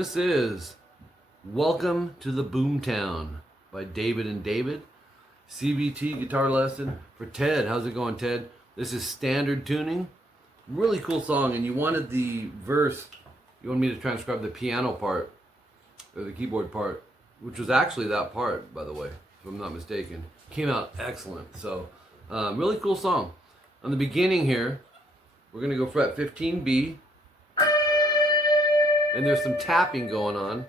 This is Welcome to the Boomtown by David and David. CVT guitar lesson for Ted. How's it going, Ted? This is standard tuning. Really cool song, and you wanted the verse, you wanted me to transcribe the piano part, or the keyboard part, which was actually that part, by the way, if I'm not mistaken. Came out excellent. So, really cool song. On the beginning here, we're going to go fret 15B, and there's some tapping going on.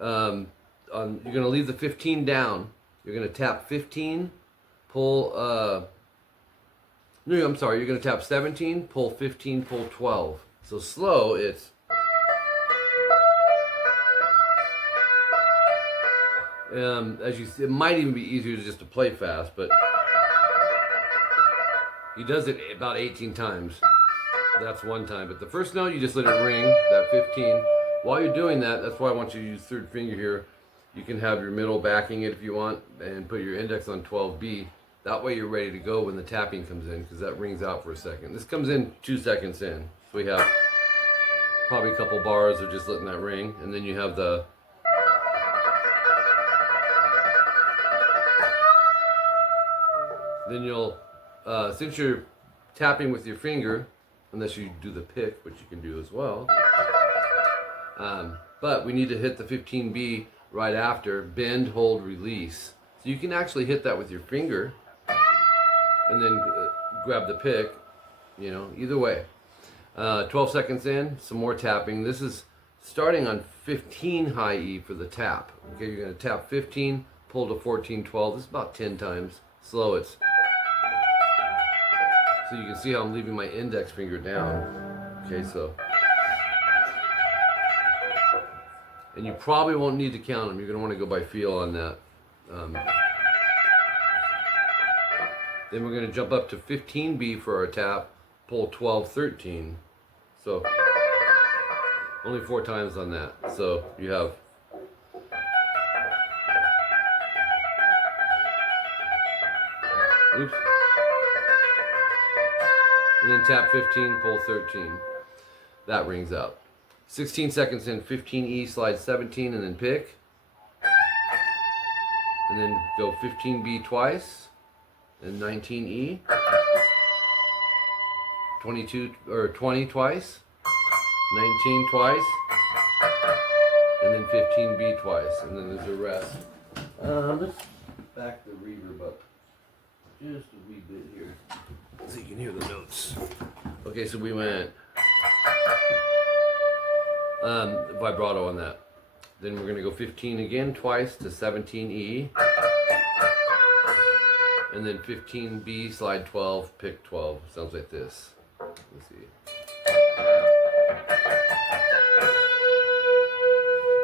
You're going to leave the 15 down. You're going to tap 15, pull, no, I'm sorry, you're going to tap 17, pull 15, pull 12. So slow, it's, as you see, it might even be easier just to play fast, but he does it about 18 times. That's one time, but the first note, you just let it ring, that 15. While you're doing that, that's why I want you to use third finger here. You can have your middle backing it if you want, and put your index on 12B. That way you're ready to go when the tapping comes in, because that rings out for a second. This comes in 2 seconds in. So we have probably a couple bars of just letting that ring, and then you have the then you'll since you're tapping with your finger, unless you do the pick, which you can do as well, but we need to hit the 15B right after, bend, hold, release. So you can actually hit that with your finger and then grab the pick, you know, either way. 12 seconds in, some more tapping. This is starting on 15 high E for the tap. Okay, you're going to tap 15, pull to 14, 12. This is about 10 times. Slow, it's, so you can see how I'm leaving my index finger down. Okay, so, and you probably won't need to count them. You're going to want to go by feel on that. Then we're going to jump up to 15B for our tap, pull 12, 13. So only 4 times on that. So you have oops. And then tap 15, pull 13. That rings out. 16 seconds in, 15E, slide 17, and then pick. And then go 15B twice, and 19E. 22 or 20 twice, 19 twice, and then 15B twice, and then there's a rest. Let's back the reverb up just a wee bit here so you can hear the notes. Okay, so we went vibrato on that. Then we're going to go 15 again twice to 17E, and then 15B, slide 12, pick 12. Sounds like this. Let's see.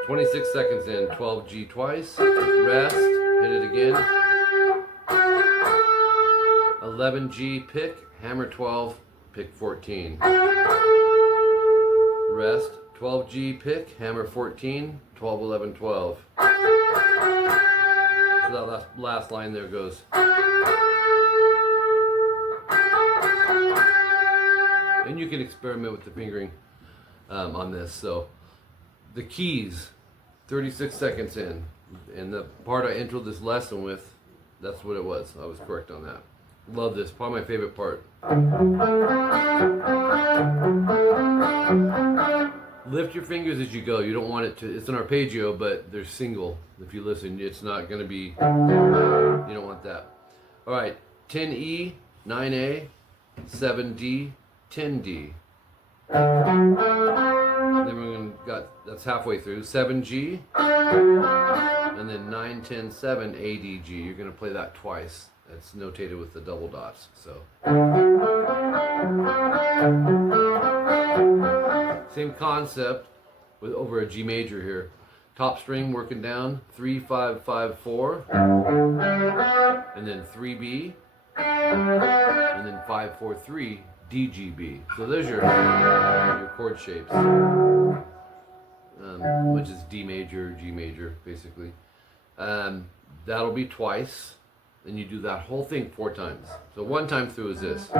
26 seconds in, 12G twice, rest, hit it again. 11G pick, hammer 12, pick 14. Rest, 12G pick, hammer 14, 12, 11, 12. So that last line there goes. And you can experiment with the fingering on this. So the keys, 36 seconds in, and the part I introed this lesson with, that's what it was. I was correct on that. Love this, probably my favorite part. Lift your fingers as you go. You don't want it to, it's an arpeggio, but they're single. If you listen, it's not going to be, you don't want that. All right, 10E, 9A, 7D, 10D. Then we're going to that's halfway through. 7G, and then 9, 10, 7, ADG. You're going to play that twice. It's notated with the double dots. So same concept with over a G major here. Top string working down, 3, 5, 5, 4, and then 3B, and then 5, 4, 3, DGB. So there's your chord shapes, which is D major, G major, basically. That'll be twice. Then you do that whole thing 4 times. So one time through is this.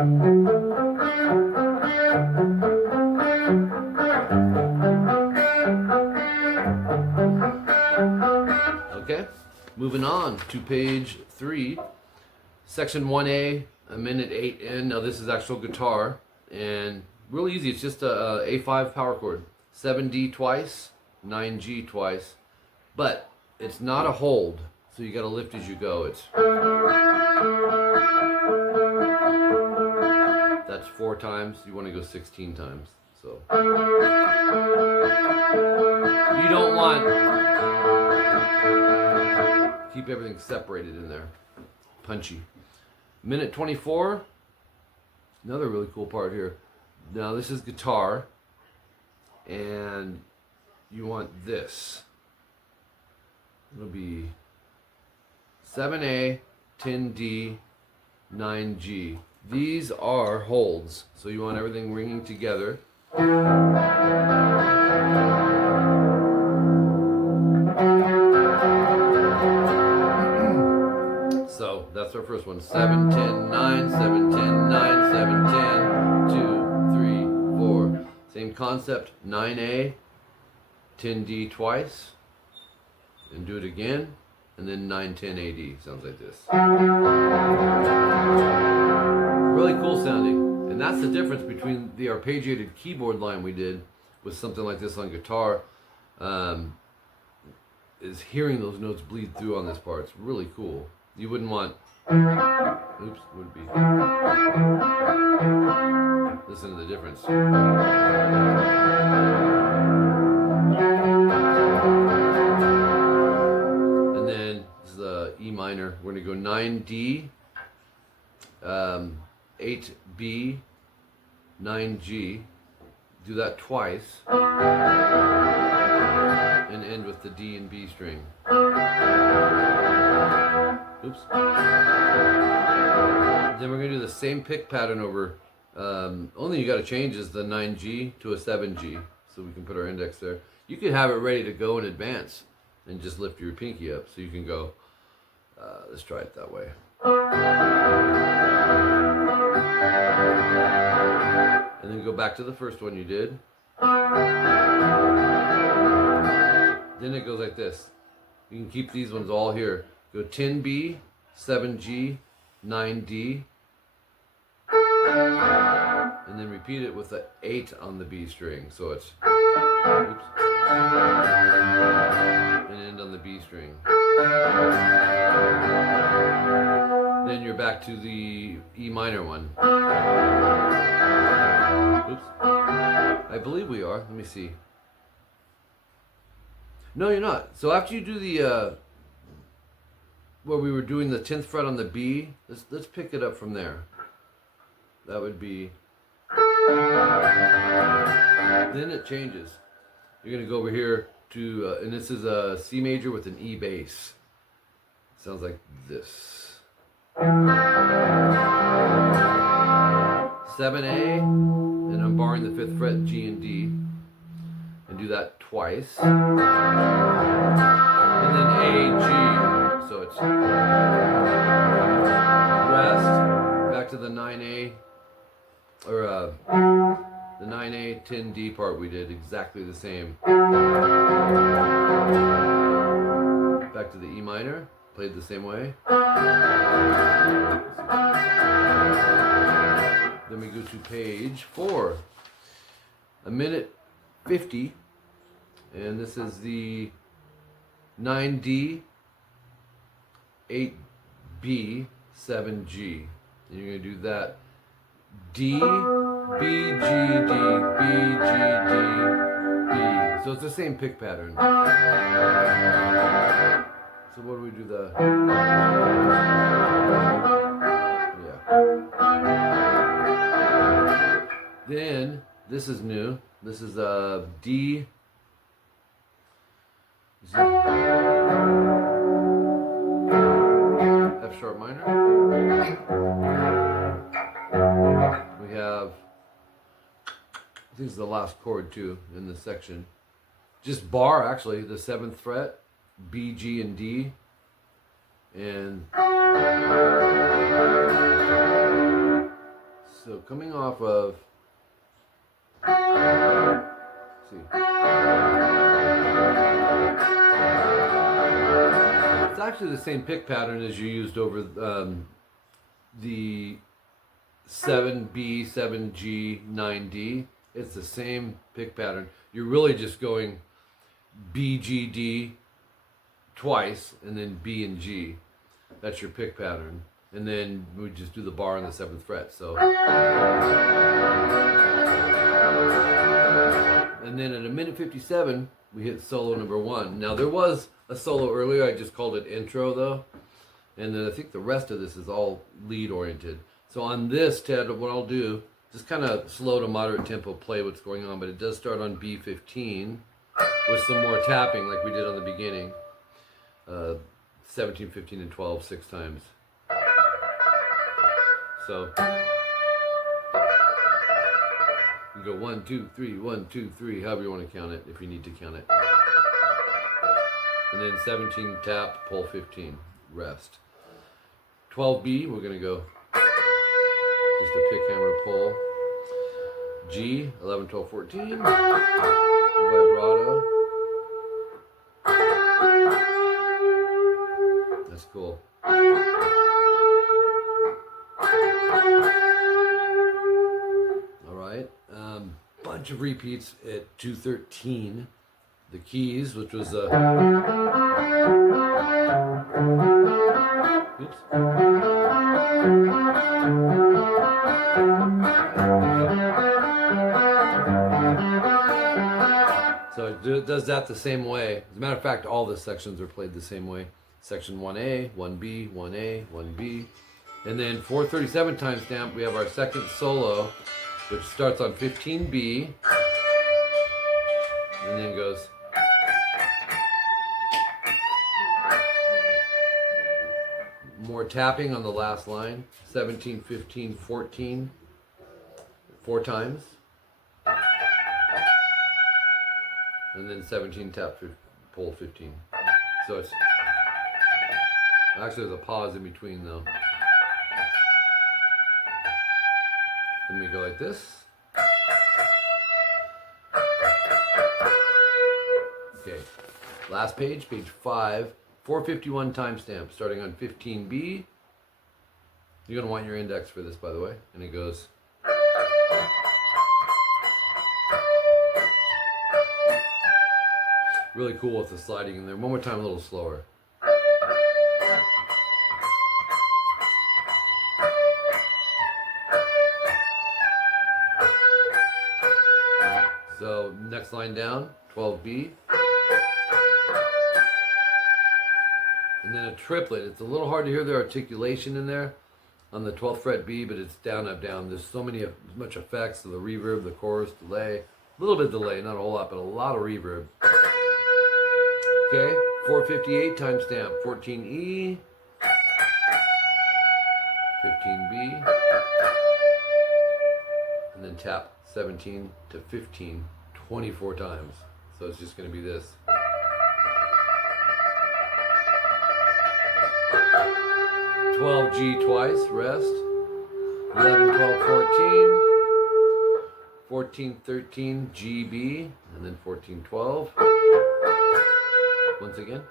moving on to page 3, section 1A, a minute 8 in. Now this is actual guitar, and really easy. It's just a A5 power chord, 7D twice, 9G twice, but it's not a hold, so you got to lift as you go. That's 4 times. You want to go 16 times. So you don't want, keep everything separated in there. Punchy. Minute 24. Another really cool part here. Now this is guitar, and you want this. It'll be 7A, 10D, 9G. These are holds, so you want everything ringing together. So that's our first one. 7, 10, 9, 7, 10, 9, 7, 10, 2, 3, 4. Same concept, 9A, 10D twice, and do it again, and then 9, 10, AD. Sounds like this. Really cool sounding, and that's the difference between the arpeggiated keyboard line we did with something like this on guitar, is hearing those notes bleed through on this part. It's really cool. You wouldn't want, oops, would be, listen to the difference. And then this is the E minor. We're going to go 9D, 8B, 9G. Do that twice, and end with the D and B string. Oops. Then we're going to do the same pick pattern over, only you got to change is the 9G to a 7G, so we can put our index there. You could have it ready to go in advance and just lift your pinky up, so you can go, let's try it that way. And then go back to the first one you did. Then it goes like this. You can keep these ones all here. Go 10B, 7G, 9D, and then repeat it with the 8 on the B string. So it's, oops, and end on the B string. Then you're back to the E minor one. Oops. I believe we are. Let me see. No, you're not. So after you do the, where we were doing the 10th fret on the B, let's pick it up from there. That would be, then it changes. You're going to go over here to, and this is a C major with an E bass. Sounds like this. 7A, and I'm barring the 5th fret, G and D, and do that twice. And then A, G. So it's rest, back to the 9A, or the 9A, 10D part we did exactly the same. Back to the E minor, played the same way. Then we go to page 4, a minute 50, and this is the 9D, 8B, 7G. And you're going to do that D, B, G, D, B, G, D, B. So it's the same pick pattern. So what do we do the, yeah. Then, this is new. This is a D, F sharp minor. We have, I think it's the last chord too in this section. Just bar, actually, the 7th fret, B, G, and D. And so coming off of, let's see. It's actually the same pick pattern as you used over the 7B, 7G, 9D. It's the same pick pattern. You're really just going B, G, D twice, and then B and G. That's your pick pattern. And then we just do the bar on the 7th fret. So, and then at 1:57, we hit solo number 1. Now there was a solo earlier. I just called it intro though. And then I think the rest of this is all lead oriented. So on this, Ted, what I'll do, just kind of slow to moderate tempo play what's going on, but it does start on B15 with some more tapping like we did on the beginning. 17, 15, and 12, 6 times. So you go 1, 2, 3, 1, 2, 3, however you want to count it, if you need to count it. And then 17 tap, pull 15, rest. 12B, we're going to go just a pick, hammer, pull. G, 11, 12, 14. Vibrato. That's cool. All right. Bunch of repeats at 213. The keys, which was oops. So it does that the same way. As a matter of fact, all the sections are played the same way. Section 1A, 1B, 1A, 1B. And then 437 timestamp, we have our second solo, which starts on 15B, and then goes more tapping on the last line, 17, 15, 14, 4 times. And then 17 tap, pull 15. So it's actually there's a pause in between though. Then we go like this. Okay, last page, page 5, 451 timestamp, starting on 15B. You're gonna want your index for this, by the way. And it goes. Really cool with the sliding in there. One more time, a little slower. So next line down, 12B. And then a triplet. It's a little hard to hear the articulation in there on the 12th fret B, but it's down, up, down. There's so much effects, so the reverb, the chorus, delay. A little bit of delay, not a whole lot, but a lot of reverb. Okay, 458 timestamp, 14E, 15B, and then tap 17 to 15, 24 times. So it's just going to be this. 12G twice, rest. 11, 12, 14. 14, 13, GB, and then 14, 12. Once again.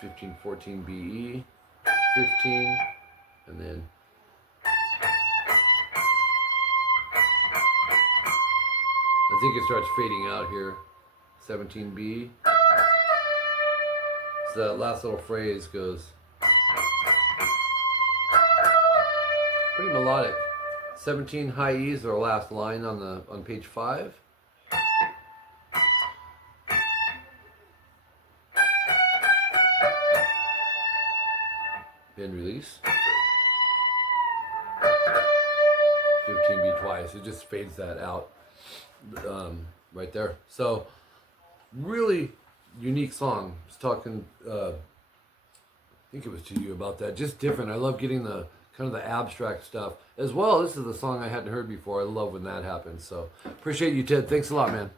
15, 14, BE. 15, and then I think it starts fading out here. 17B. So that last little phrase goes pretty melodic. 17 high E's are our last line on page 5. Bend release. 15B twice. It just fades that out right there. So really unique song. I was talking, I think it was to you about that. Just different. I love getting the kind of the abstract stuff as well. This is a song I hadn't heard before. I love when that happens. So appreciate you, Ted. Thanks a lot, man.